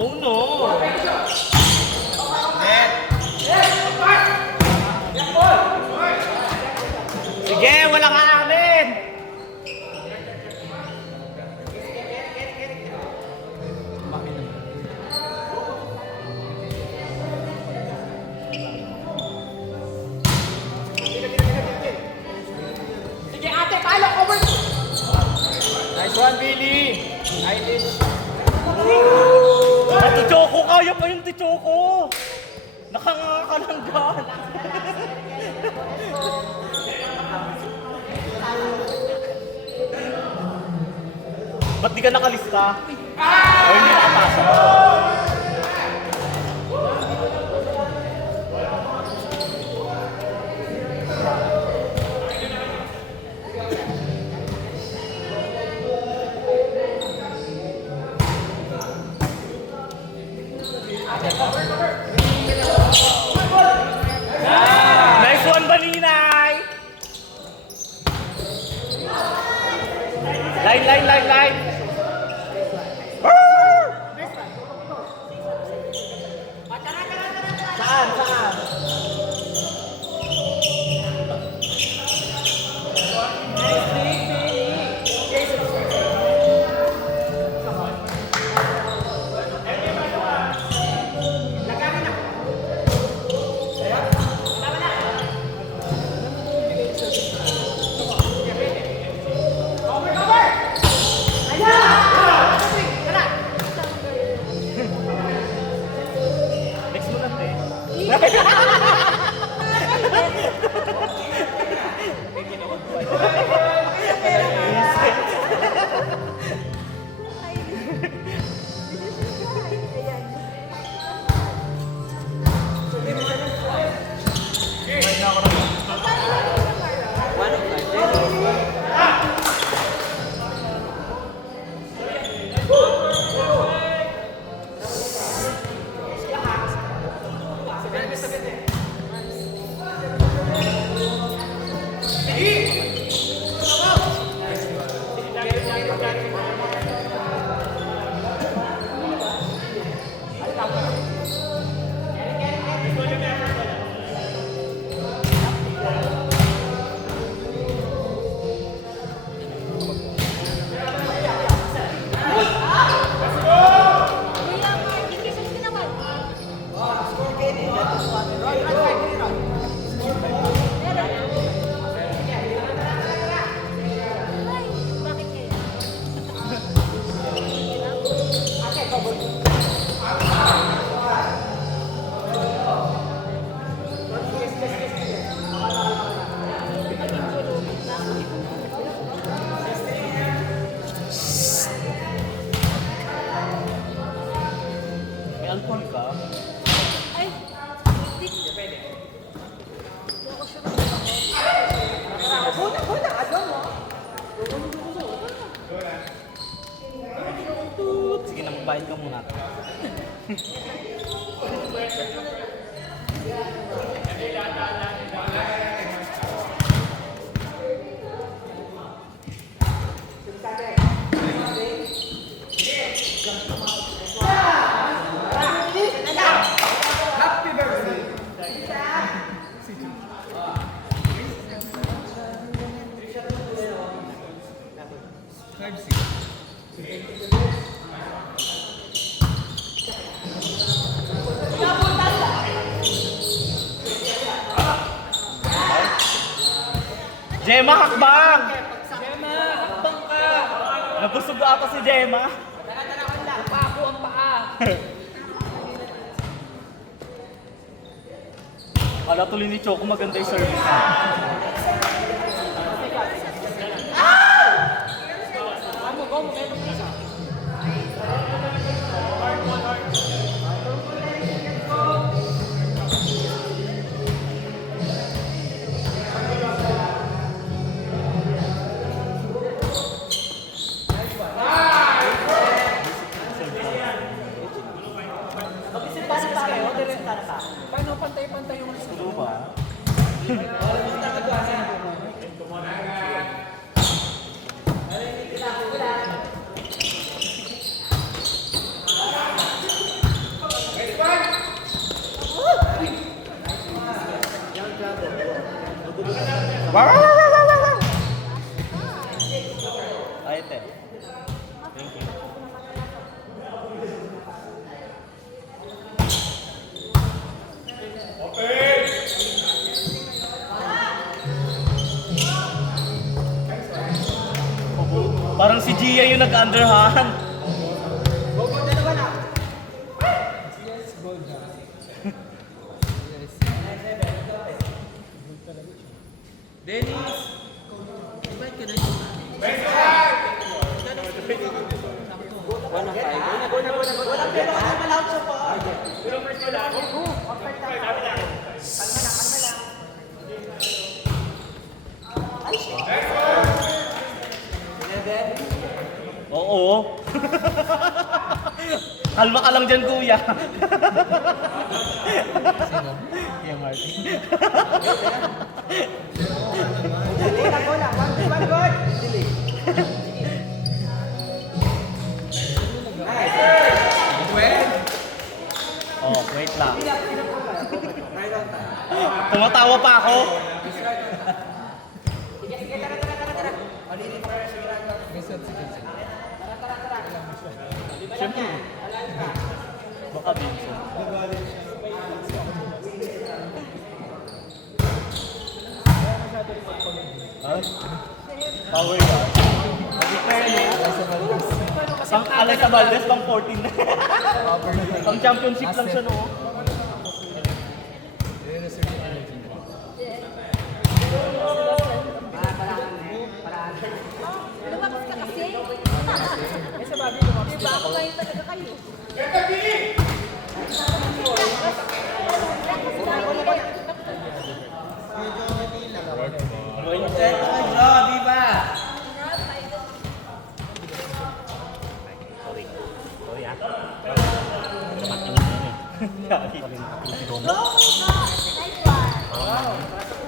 Oh no! Sige, walang aamin! Sige ate, talo, cover! Nice one, Billy! Ay, Tichoko! Kaya pa yung Tichoko! Nakanganga ka lang dyan! Ba't di ka nakalista? O hindi nakapasok? Nice one, Baninay! Line! Saan? Next mo lang, eh. May alcohol ka? Ay, hindi. Pwede. Buta, agam mo. Sige na, magbayad ka muna. Happy birthday! Gemma, hakbang! Gemma, hakbang ka! Nabusog ata si Gemma. Napako ang paa. Kala tuloy ni Choco maganda yung service. Ay, te. Thank you. Parang si Gia yung nag-underhand. Dennis! Invite ka na. Oo. Kalma ka lang dyan, kuya. Sino? Yung Martin. Oh, wait lang. Tumatawa pa ako. Vincent si Vincent. Siyempre. Baka Vincent. Ay? Power guard. Pang Alexa Valdez, pang 14 na. Pang championship lang siya noon. I-reserve yung energy mo. Lumabas ka kasi. Diba ako ngayon talaga kayo?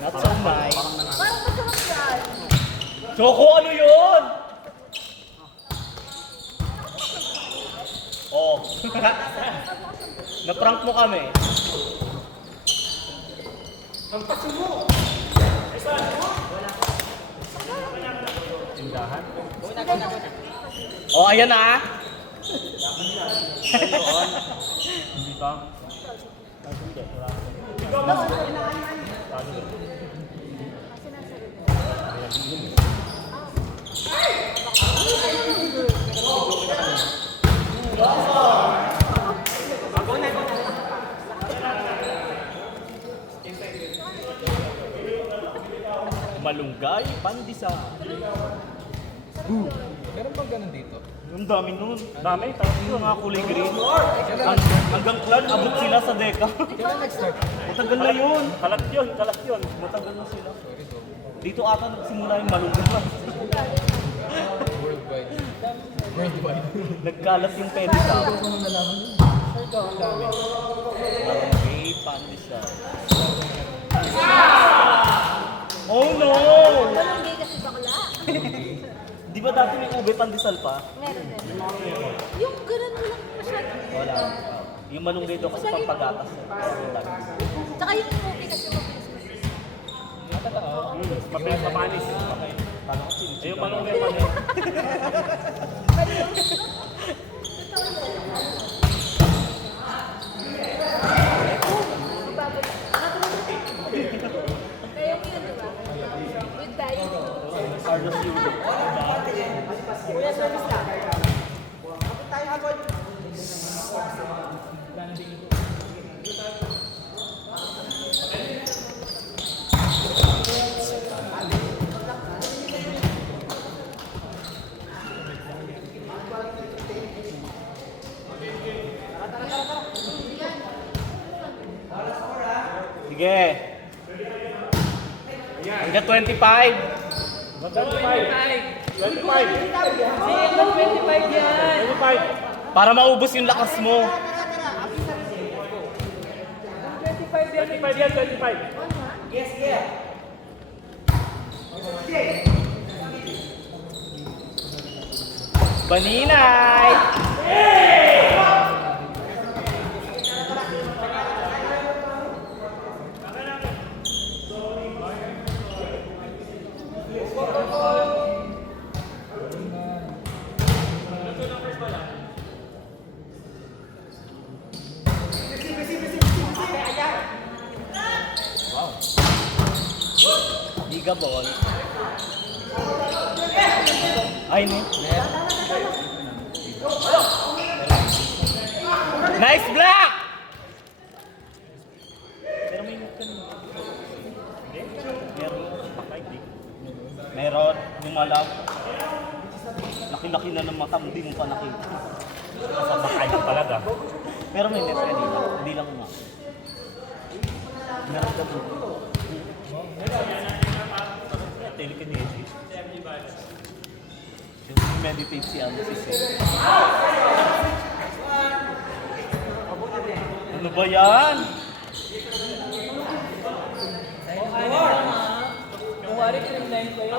Not so nice. Parang masarap yan. Choco, ano yun? Oh. Na-prank mo kami. Tindahan? Oh, ayan na. Hindi pa. Malunggay, pandesal. Meron bang ganun dito? Ang dami nun. Dami. Tapos yung mga kulay green. Hanggang clan, abot sila sa deka. Kailan nag-start? Matagal na yun. Kalat yun, kalat yun. Matagal na sila. Dito ata nagsimula yung malunggay. Worldwide. Worldwide. Nagkalat yung pedicab. Ito mo nalaman yun. Ang dami. Malunggay, pandesal. Oh no! Malunggay kasi bakla. Di ba dati may ube pandesal pa? Meron. Yung ganun mo lang masyado. Wala. Yung malunggay daw kasi pampagatas. Tsaka yung movie kasi mabilis. Mabilis mapanis. Eh, yung malunggay pa din. Kaya yung yun, diba? With diet. Carlos Yulo. Sige. Hanggang 25. 25 yan. 25. Para maubos yung lakas mo. 25 yan, 25. Yes, yeah. Baninay! Liga ball. Ay, no. Nice block! Pero may meron, yung malam. Laki-laki na ng mata, hindi mo pa nakita. Kasabakay ka talaga. Pero may net kanina, hindi lang nga. Meron ka dito. Telekinesis. Meditate si Ano si Seth. Ano ba yan? Kuwari cream line kayo.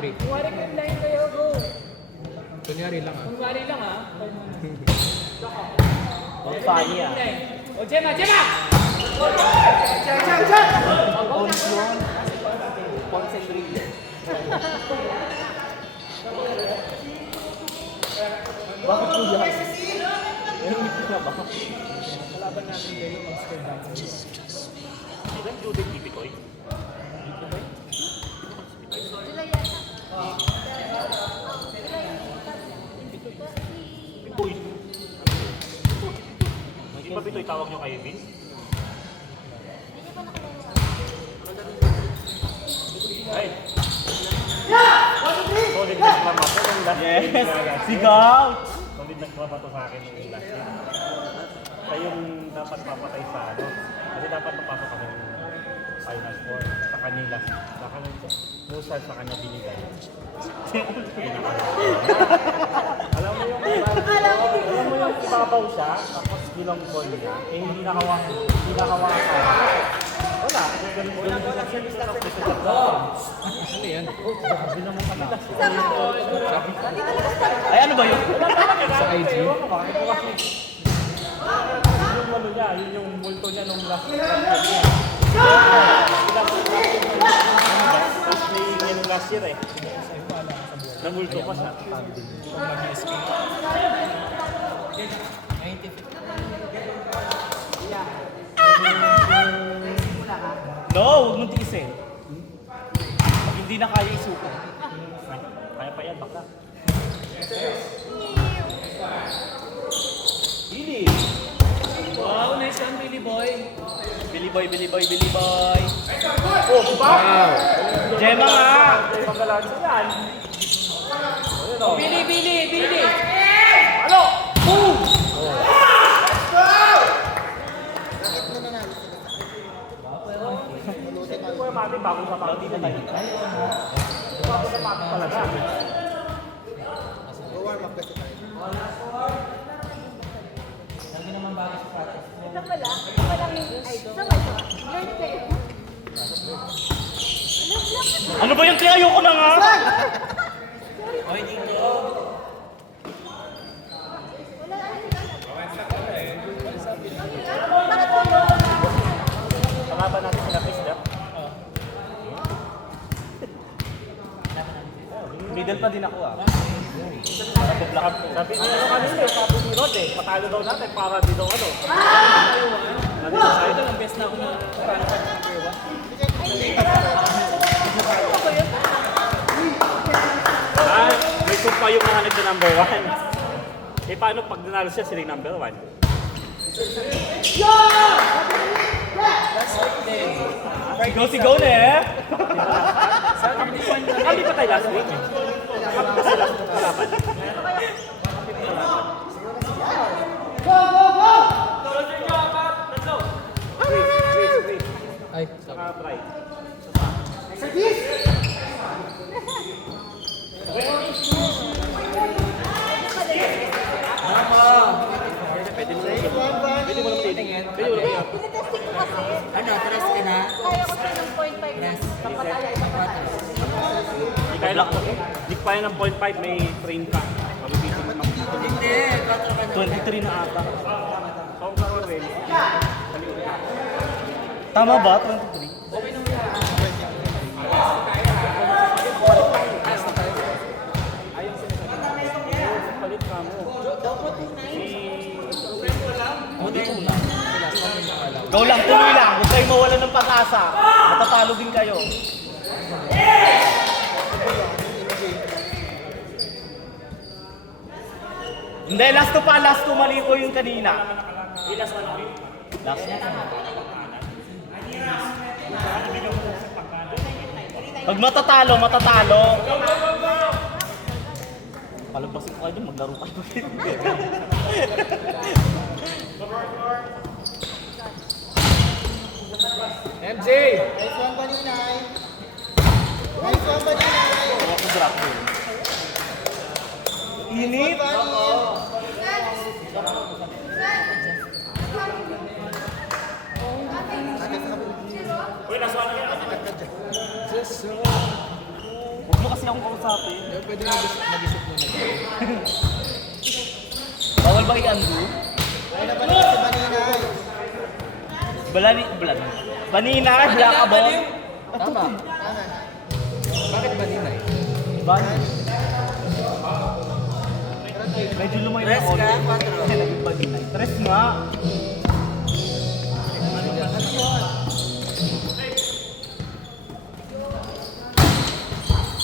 2-3. Kuwari cream line kayo, go. Kunyari lang ah. Kuwari lang ha. Ang funny ah. O, Gemma! Gemma! Concentrate. Bakit po yan? Meron dito na ba? Kalaban natin ngayon mag-score down. Ilan Judith Ibikoy? July yata. Bitoy. Hindi ba Bitoy tawag nyo kay Vince? Hindi pa nakalaro. Ay! Solid nagpamato ng last game. Yes! Sigaw! Solid nagpamato sa akin ng last game. Kaya yung dapat papatay sa ano. Kasi dapat mapasok kami ng final score sa kanila. Sa kanila. Musal sa kanya binigay. Alam mo yung ibabaw siya, tapos bilang boy niya, eh hindi nakawa ka. Wala, ganun lang siya. Ano yan? Grabe naman ka na. Hindi talaga start. Ay, ano ba yun? Sa IG? Yung ano niya, yun yung multo niya nung last year. Tapos may yung last year eh. Namulto pa siya. No, huwag mong tiisin. Pag hindi na kaya isuka. Kaya pa yan, baka. Billy! Wow, nice one, Billy Boy. Billy boy, Billy boy, Billy boy. Oh, wow! Gemma nga! Pagkalansa yan. Billy, Billy, Billy. Ano? Boom! Ito yung mati, bagong sapatos na tayo. Bagong sapatos talaga. Ito pala. Ito palang idol. Sama ito. Learn kayo. Ano ba yung tiyayo ko na nga? Oy, dito. Pangaban natin sila Chris, diba? Middle pa din ako ah. Sabi niyo ano kanina, sabi ni Rod eh, patalo daw natin para di daw ano. Idol, ang best na ako na number 1. Ah, may kumpa yung mga nagda-number 1. Eh paano pag nanalo siya sila yung number 1? Sigaw na eh! Kami pa tayo last week eh. Kami pa sila kalaban. Wait. Ay, Saka try. Pwede mo lang titingin. Pwede mo lang Tinetesting ko kasi. Ano, tres ka na? Kaya ko siya ng 0.5 na. Kapag ayaw pa pa. Kaya lang, di pa yan ng 0.5, may frame ka. Mabibitin mo. Hindi, 4 ka na. 23 na ata. So, ang karoon rin. Tama ba? 23? Palit ka mo. Dapat 9. Hindi ko lang. last one yung nakalam. Go lang, tuloy lang. Huwag kayong mawalan ng pag-asa. Matatalo din kayo. Hindi, last to pa, last to. Mali ko yung kanina. Last na. Pag matatalo, matatalo. Palagpasin ko kayo dun, maglaro kayo. MJ! Nice one, Baninay. Nice one, Baninay. Ako drop yun. Init. Just so... Huwag mo kasi akong kausapin. Hindi, pwede mag-isip muna. Bawal ba i-undo? Ay na Baninay si Baninay. Banina, Blackabon. Tama. Bakit ba ninay? Ban. Medyo lumayo na Tres konti. ka, quatro. Kasi naging banina. Tres nga.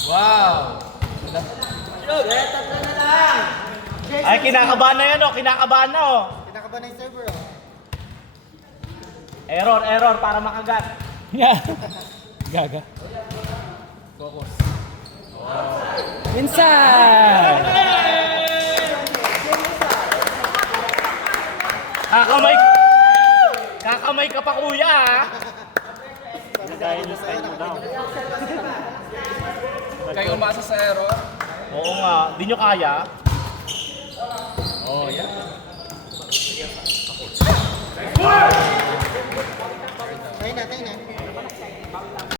Wow! Shit, tatlo na lang. Ay, kinakabahan na yan oh. Kinakabahan na oh. Pinakaba na yung server, oh. Error para makagat. Gaga. Focus. Inside! Kakamay ka pa kuya ah. Dahil yung style mo daw. Kayo umasa sa error? Oo nga, di nyo kaya. Oh, yeah. Tayo na, tayo na.